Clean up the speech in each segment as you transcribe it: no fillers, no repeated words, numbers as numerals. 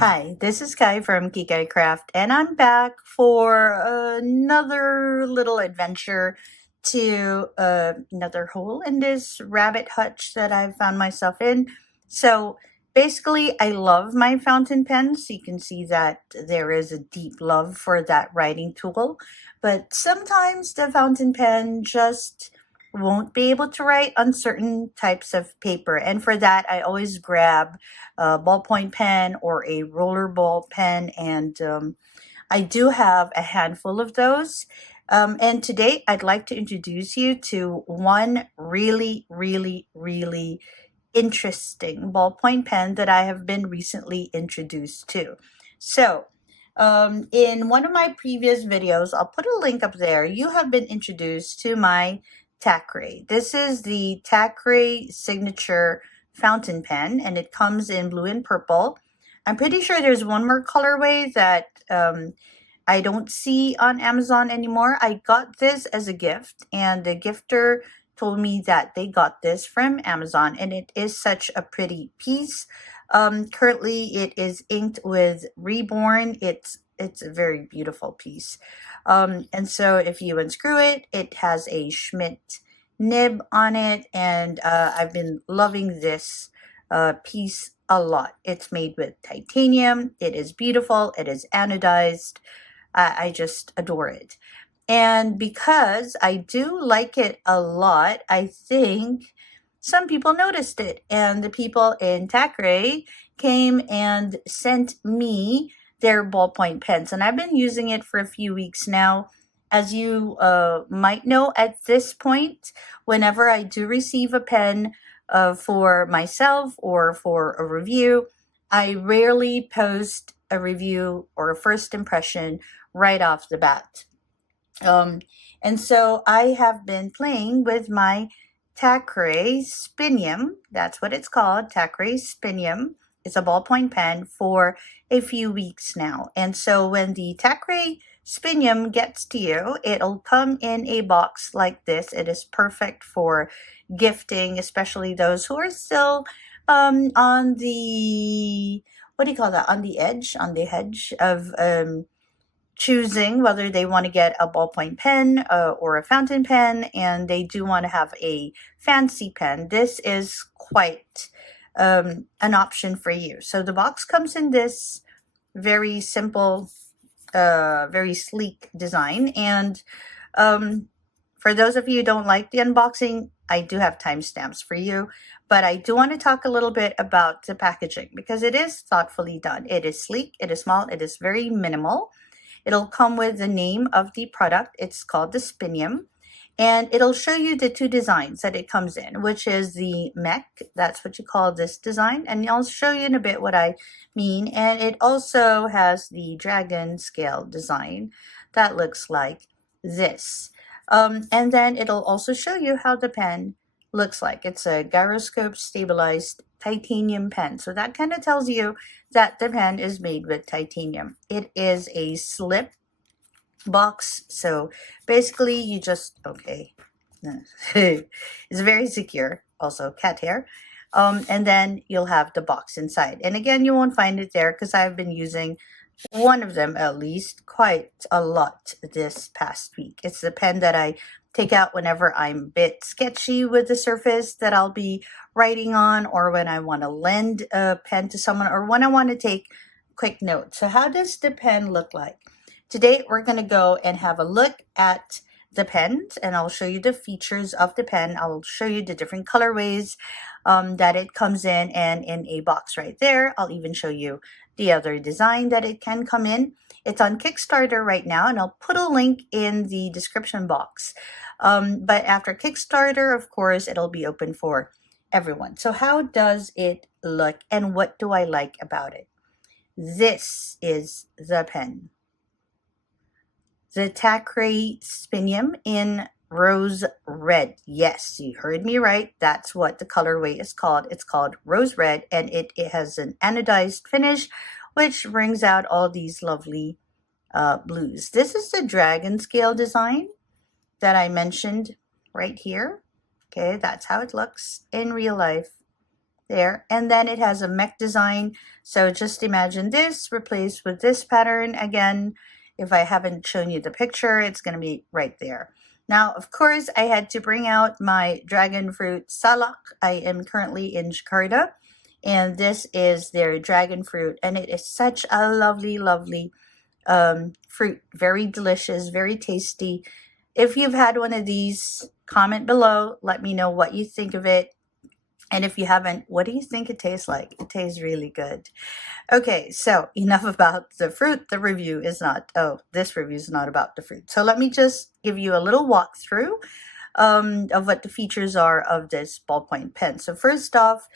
Hi, this is Kai from Kikai Craft, and I'm back for another little adventure to another hole in this rabbit hutch that I've found myself in. So basically, I love my fountain pens. You can see that there is a deep love for that writing tool, but sometimes the fountain pen just won't be able to write on certain types of paper, and for that, I always grab a ballpoint pen or a roller ball pen, and I do have a handful of those. And today I'd like to introduce you to one really interesting ballpoint pen that I have been recently introduced to. So, in one of my previous videos, I'll put a link up there. You have been introduced to my Thackeray. This is the Thackeray Signature fountain pen, and it comes in blue and purple. I'm pretty sure there's one more colorway that I don't see on Amazon anymore. I got this as a gift, and the gifter told me that they got this from Amazon, and it is such a pretty piece. Currently, it is inked with Reborn. It's a very beautiful piece. And so if you unscrew it, it has a Schmidt nib on it, and I've been loving this piece a lot. It's made with titanium. It is beautiful. It is anodized. I just adore it. And because I do like it a lot, I think some people noticed it. And the people in Thackeray came and sent me their ballpoint pens. And I've been using it for a few weeks now. As you might know at this point, whenever I do receive a pen for myself or for a review, I rarely post a review or a first impression right off the bat. And so I have been playing with my Thackeray Spinium. That's what it's called, Thackeray Spinium. It's a ballpoint pen for a few weeks now. And so when the Thackeray Spinium gets to you, it'll come in a box like this. It is perfect for gifting, especially those who are still on the, what do you call that, on the edge, on the hedge of choosing whether they want to get a ballpoint pen or a fountain pen, and they do want to have a fancy pen. This is quite an option for you. So the box comes in this very simple, very sleek design. And for those of you who don't like the unboxing, I do have timestamps for you. But I do want to talk a little bit about the packaging because it is thoughtfully done. It is sleek, it is small, it is very minimal. It'll come with the name of the product. It's called the Spinium. And it'll show you the two designs that it comes in, which is the mech. That's what you call this design. And I'll show you in a bit what I mean. And it also has the dragon scale design that looks like this. And then it'll also show you how the pen looks like. It's a gyroscope stabilized titanium pen. So that kind of tells you that the pen is made with titanium. It is a slip box. So basically you just, okay, it's very secure. Also cat hair. And then you'll have the box inside. And again, you won't find it there because I've been using one of them at least quite a lot this past week. It's the pen that I take out whenever I'm a bit sketchy with the surface that I'll be writing on, or when I want to lend a pen to someone, or when I want to take quick notes. So how does the pen look like? Today we're going to go and have a look at the pens, and I'll show you the features of the pen. I'll show you the different colorways that it comes in, and in a box right there, I'll even show you the other design that it can come in. It's on Kickstarter right now, and I'll put a link in the description box. But after Kickstarter, of course, it'll be open for everyone. So how does it look, and what do I like about it? This is the pen. The Thackeray Spinium in rose red. Yes, you heard me right. That's what the colorway is called. It's called rose red, and it has an anodized finish, which brings out all these lovely blues. This is the dragon scale design that I mentioned right here. Okay, that's how it looks in real life. there. And then it has a mech design. So just imagine this replaced with this pattern. Again, if I haven't shown you the picture, it's going to be right there. Now, of course, I had to bring out my dragon fruit salak. I am currently in Jakarta, and this is their dragon fruit, and it is such a lovely, lovely fruit. Very delicious, very tasty. If you've had one of these, comment below. Let me know what you think of it. And if you haven't, what do you think it tastes like? It tastes really good. Okay, so enough about the fruit. The review is not, this review is not about the fruit. So let me just give you a little walkthrough of what the features are of this ballpoint pen. So first off,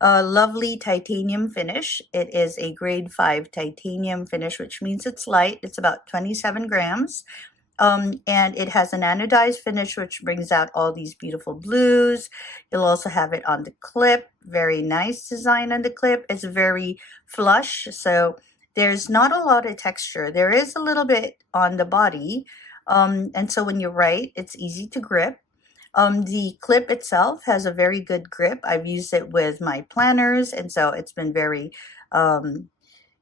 a lovely titanium finish. It is a grade 5 titanium finish, which means it's light. It's about 27 grams. And it has an anodized finish, which brings out all these beautiful blues. You'll also have it on the clip. Very nice design on the clip. It's very flush, so there's not a lot of texture. There is a little bit on the body, and so when you write, it's easy to grip. The clip itself has a very good grip. I've used it with my planners, and so it's been very,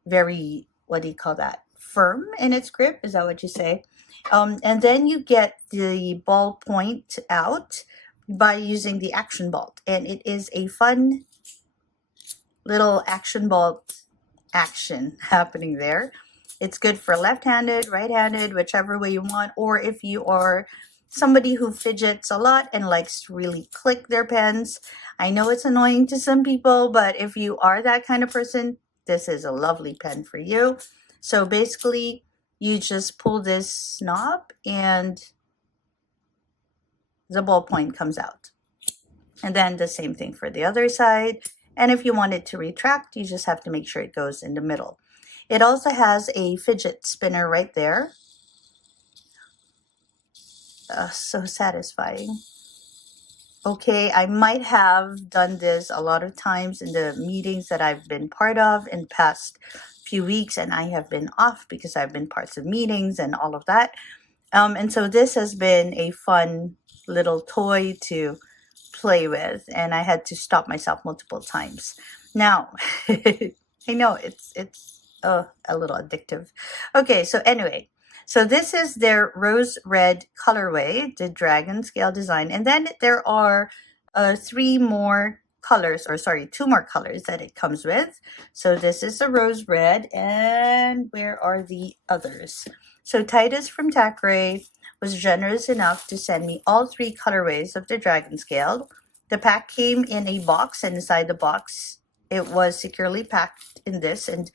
very, what do you call that? Firm in its grip. Is that what you say? And then you get the ballpoint out by using the action bolt, and it is a fun little action bolt action happening there. It's good for left-handed, right-handed, whichever way you want, or if you are somebody who fidgets a lot and likes to really click their pens. I know it's annoying to some people, but if you are that kind of person, this is a lovely pen for you. So basically, you just pull this knob and the ballpoint comes out. And then the same thing for the other side. And if you want it to retract, you just have to make sure it goes in the middle. It also has a fidget spinner right there. So satisfying. Okay, I might have done this a lot of times in the meetings that I've been part of in past few weeks, and I have been off because I've been parts of meetings and all of that. And so this has been a fun little toy to play with, and I had to stop myself multiple times. Now, I know it's a little addictive. Okay, so anyway, so this is their rose red colorway, the dragon scale design, and then there are two more colors that it comes with. So this is the rose red, and where are the others? So Titus from Thackeray was generous enough to send me all 3 colorways of the dragon scale. The pack came in a box, and inside the box it was securely packed in this, and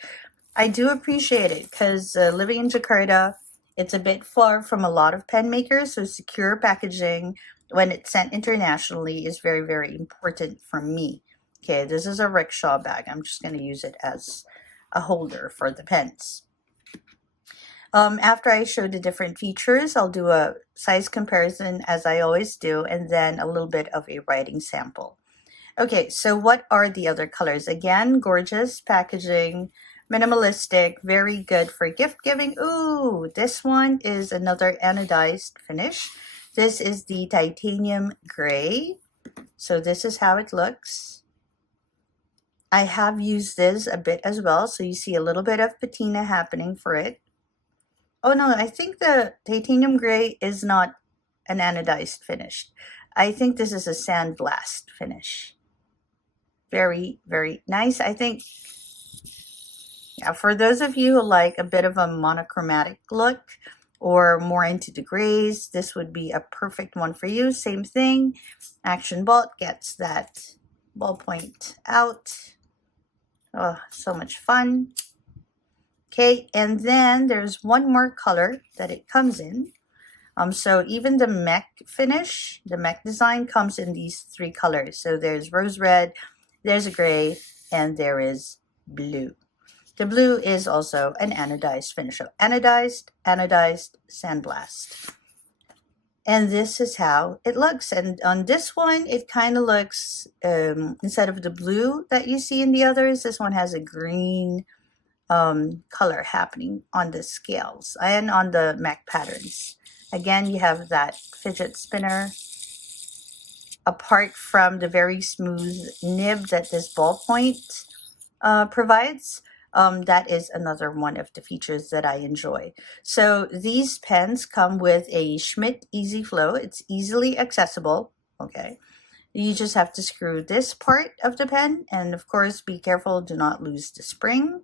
I do appreciate it because living in Jakarta, it's a bit far from a lot of pen makers, so secure packaging when it's sent internationally is very, very important for me. Okay, this is a rickshaw bag. I'm just going to use it as a holder for the pens. After I show the different features, I'll do a size comparison as I always do, and then a little bit of a writing sample. Okay, so what are the other colors? Again, gorgeous packaging, minimalistic, very good for gift giving. Ooh, this one is another anodized finish. This is the titanium gray. So this is how it looks. I have used this a bit as well, so you see a little bit of patina happening for it. Oh no, I think the titanium gray is not an anodized finish. I think this is a sandblast finish. Very, very nice. I think, yeah, for those of you who like a bit of a monochromatic look or more into the grays, this would be a perfect one for you. Same thing, action bolt gets that ballpoint out. Oh, so much fun. Okay, and then there's one more color that it comes in. So even the mech finish, the mech design comes in these 3 colors. So there's rose red, there's a gray, and there is blue. The blue is also an anodized finish. So anodized, sandblast. And this is how it looks. And on this one, it kind of looks, instead of the blue that you see in the others, this one has a green color happening on the scales and on the mech patterns. Again, you have that fidget spinner. apart from the very smooth nib that this ballpoint provides, that is another one of the features that I enjoy. So these pens come with a Schmidt Easy Flow. It's easily accessible. Okay. You just have to screw this part of the pen, and of course be careful, do not lose the spring.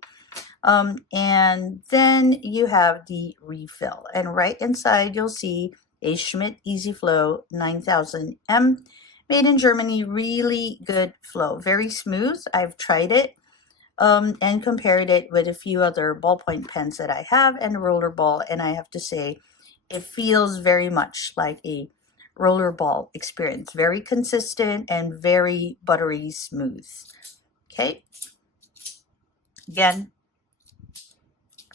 And then you have the refill, and right inside you'll see a Schmidt Easy Flow 9000M, made in Germany. Really good flow, very smooth. I've tried it and compared it with a few other ballpoint pens that I have and rollerball, and I have to say it feels very much like a rollerball experience. Very consistent and very buttery smooth. Okay, again,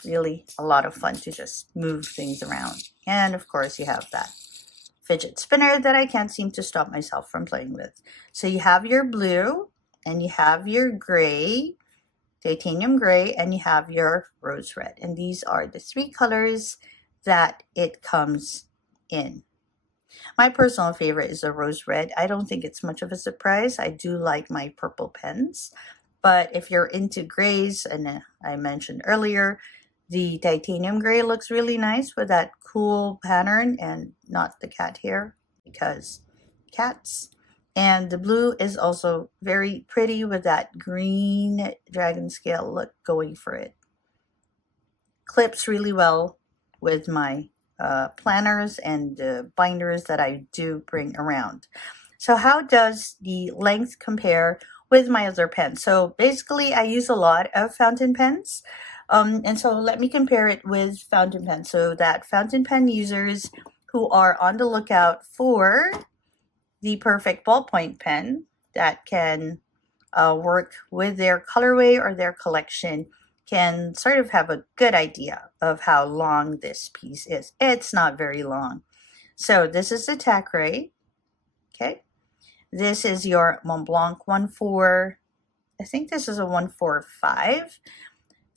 really a lot of fun to just move things around. And of course you have that fidget spinner that I can't seem to stop myself from playing with. So you have your blue and you have your gray, titanium gray, and you have your rose red. And these are the three colors that it comes in. My personal favorite is the rose red. I don't think it's much of a surprise. I do like my purple pens. But if you're into grays, and I mentioned earlier, the titanium gray looks really nice with that cool pattern and not the cat hair, because cats. And the blue is also very pretty with that green dragon scale look going for it. Clips really well with my planners and binders that I do bring around. So how does the length compare with my other pens? So basically I use a lot of fountain pens. And so let me compare it with fountain pen, so that fountain pen users who are on the lookout for the perfect ballpoint pen that can work with their colorway or their collection can sort of have a good idea of how long this piece is. It's not very long. So this is the Thackeray. Okay. This is your Montblanc 1.4. I think this is a 1.45.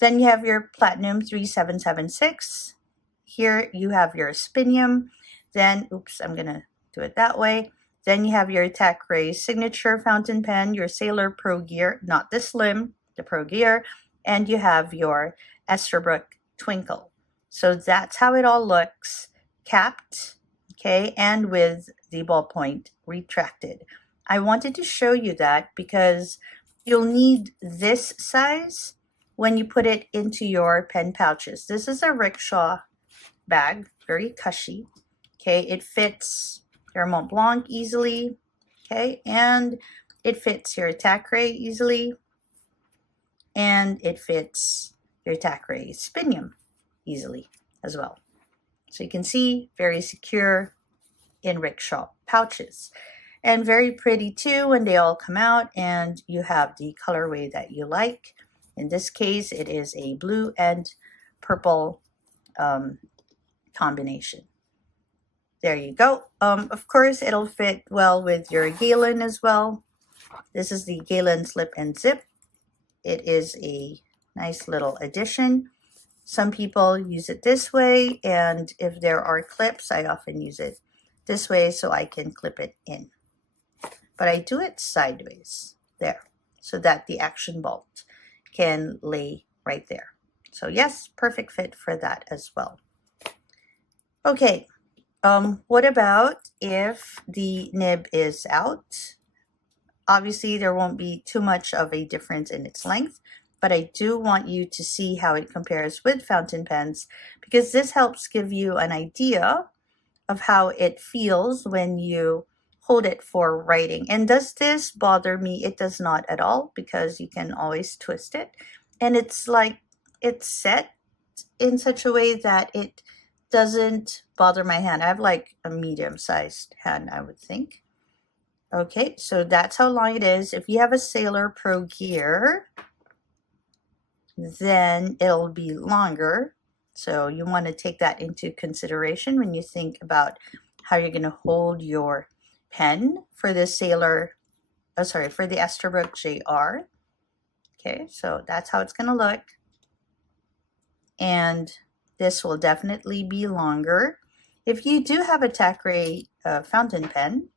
Then you have your Platinum 3776. Here you have your Spinium. Then, oops, I'm going to do it that way. Then you have your Thackeray Signature Fountain Pen, your Sailor Pro Gear, not the Slim, the Pro Gear, and you have your Esterbrook Twinkle. So that's how it all looks, capped, okay, and with the ballpoint retracted. I wanted to show you that because you'll need this size when you put it into your pen pouches. This is a rickshaw bag, very cushy. Okay, it fits your Montblanc easily. Okay, and it fits your Thackeray easily. And it fits your Thackeray Spinium easily as well. So you can see, very secure in rickshaw pouches. And very pretty too when they all come out and you have the colorway that you like. In this case, it is a blue and purple combination. There you go. Of course, it'll fit well with your Galen as well. This is the Galen Slip and Zip. It is a nice little addition. Some people use it this way, and if there are clips, I often use it this way so I can clip it in. But I do it sideways, there, so that the action bolt can lay right there. So yes, perfect fit for that as well. Okay, what about if the nib is out? Obviously, there won't be too much of a difference in its length, but I do want you to see how it compares with fountain pens, because this helps give you an idea of how it feels when you hold it for writing. And does this bother me? It does not at all, because you can always twist it. And it's like it's set in such a way that it doesn't bother my hand. I have like a medium-sized hand, I would think. Okay, so that's how long it is. If you have a Sailor Pro Gear, then it'll be longer. So you want to take that into consideration when you think about how you're going to hold your pen for the for the Esterbrook JR. Okay, so that's how it's going to look. And this will definitely be longer. If you do have a Thackeray fountain pen,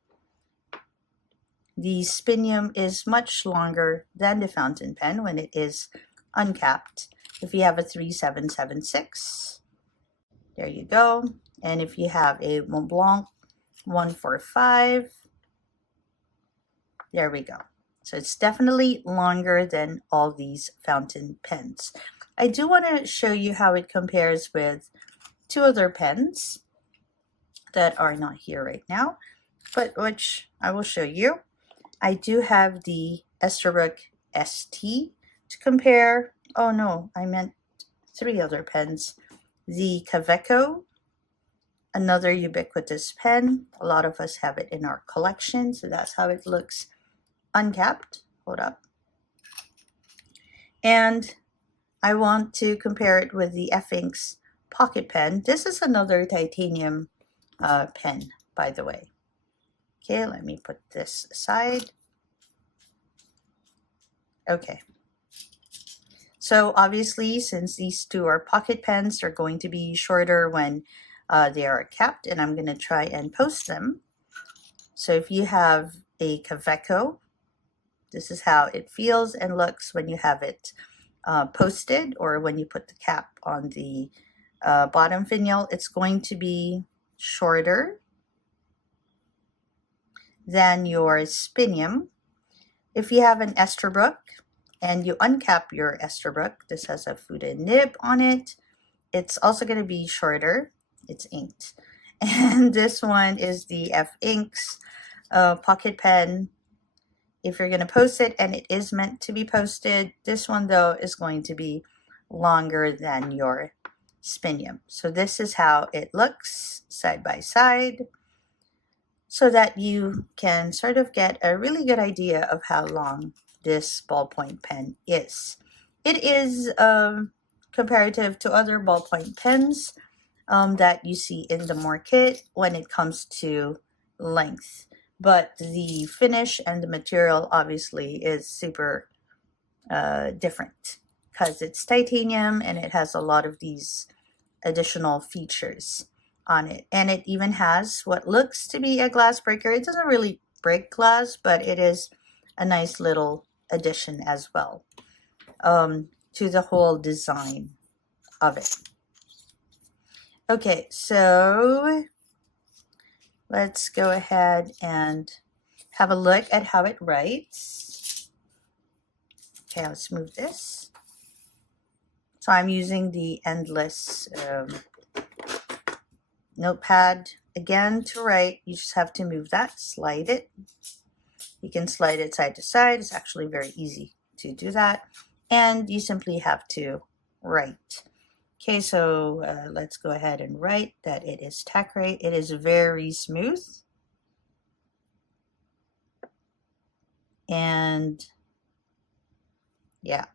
the spinium is much longer than the fountain pen when it is uncapped. If you have a 3776, there you go. And if you have a Montblanc 145, there we go. So it's definitely longer than all these fountain pens. I do want to show you how it compares with two other pens that are not here right now, but which I will show you. I do have the Esterbrook ST to compare. Oh no, I meant three other pens. The Kaweco, another ubiquitous pen. A lot of us have it in our collection, so that's how it looks uncapped. Hold up. And I want to compare it with the F-Inks pocket pen. This is another titanium pen, by the way. Okay, let me put this aside. Okay. So obviously, since these two are pocket pens, they're going to be shorter when they are capped, and I'm going to try and post them. So if you have a Kaweco, this is how it feels and looks when you have it posted, or when you put the cap on the bottom finial. It's going to be shorter than your spinium. If you have an Esterbrook and you uncap your Esterbrook, this has a footed nib on it. It's also going to be shorter. It's inked. And this one is the F-Inks pocket pen. If you're going to post it, and it is meant to be posted, this one though is going to be longer than your spinium. So this is how it looks side by side, so that you can sort of get a really good idea of how long this ballpoint pen is. It is comparative to other ballpoint pens that you see in the market when it comes to length. But the finish and the material obviously is super different, because it's titanium and it has a lot of these additional features on it. And it even has what looks to be a glass breaker. It doesn't really break glass, but it is a nice little addition as well to the whole design of it. Okay, so let's go ahead and have a look at how it writes. Okay, let's move this. So I'm using the Endless notepad again to write. You just have to move that, slide it. You can slide it side to side. It's actually very easy to do that. And you simply have to write. Okay, so let's go ahead and write that it is tack right. It is very smooth. And yeah,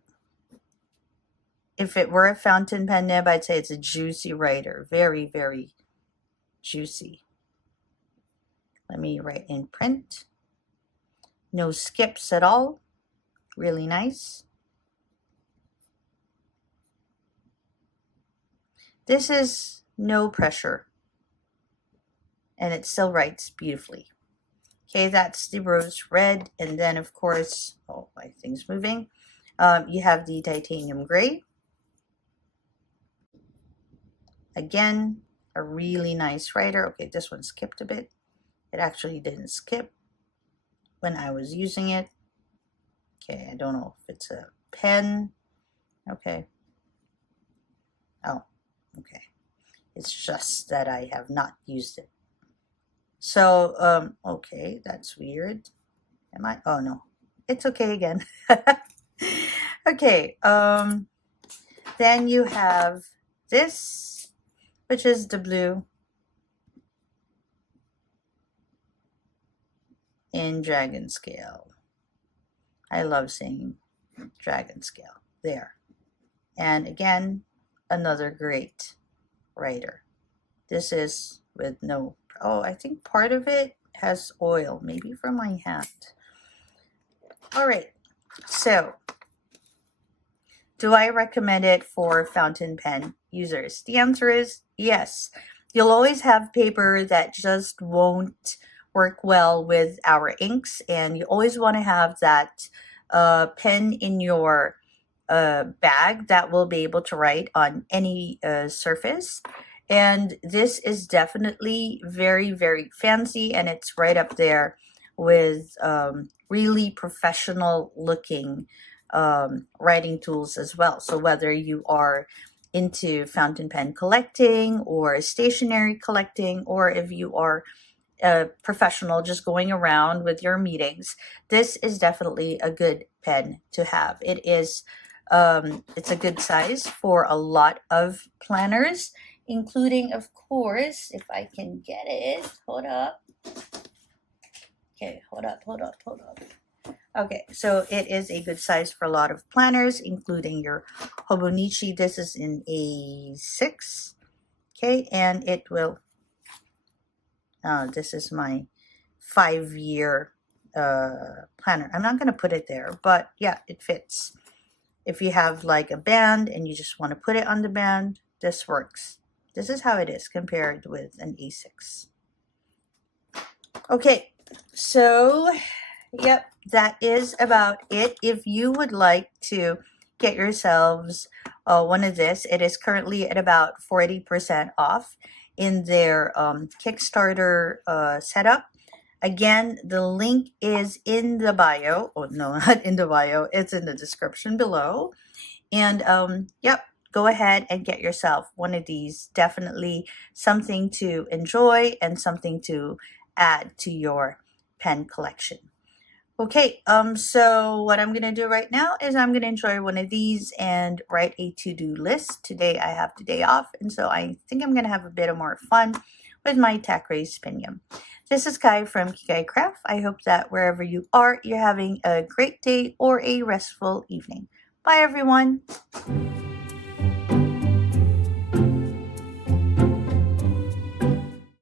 if it were a fountain pen nib, I'd say it's a juicy writer. Very, very juicy. Let me write in print. No skips at all. Really nice. This is no pressure, and it still writes beautifully. Okay, that's the rose red, and then of course, oh, my thing's moving. You have the titanium gray. Again, a really nice writer. Okay, this one skipped a bit. It actually didn't skip when I was using it. Okay, I don't know if it's a pen. Okay. Oh, okay. It's just that I have not used it. So, okay, that's weird. Am I? Oh, no. It's okay again. Okay, then you have this, which is the blue in dragon scale. I love saying dragon scale there. And again, another great writer. This is with no, oh, I think part of it has oil, maybe from my hand. All right, so do I recommend it for fountain pen users? The answer is yes. You'll always have paper that just won't work well with our inks, and you always want to have that pen in your bag that will be able to write on any surface. And this is definitely very, very fancy, and it's right up there with really professional looking writing tools as well. So whether you are into fountain pen collecting or stationery collecting, or if you are a professional just going around with your meetings, this is definitely a good pen to have. It's a good size for a lot of planners, including, of course, if I can get it, hold up. Okay, hold up. Okay, so it is a good size for a lot of planners, including your Hobonichi. This is in A6. Okay, and it will, this is my 5-year planner. I'm not going to put it there, but yeah, it fits. If you have like a band and you just want to put it on the band, this works. This is how it is compared with an A6. Okay, so yep, that is about it. If you would like to get yourselves one of this, it is currently at about 40% off in their Kickstarter setup. Again, the link is in the bio. Oh, no, not in the bio. It's in the description below. And yep, go ahead and get yourself one of these. Definitely something to enjoy and something to add to your pen collection. Okay, so what I'm gonna do right now is I'm gonna enjoy one of these and write a to-do list. Today I have the day off, and so I think I'm gonna have a bit of more fun with my Tack-Raised Pinion. This is Kai from Kikai Craft. I hope that wherever you are, you're having a great day or a restful evening. Bye, everyone.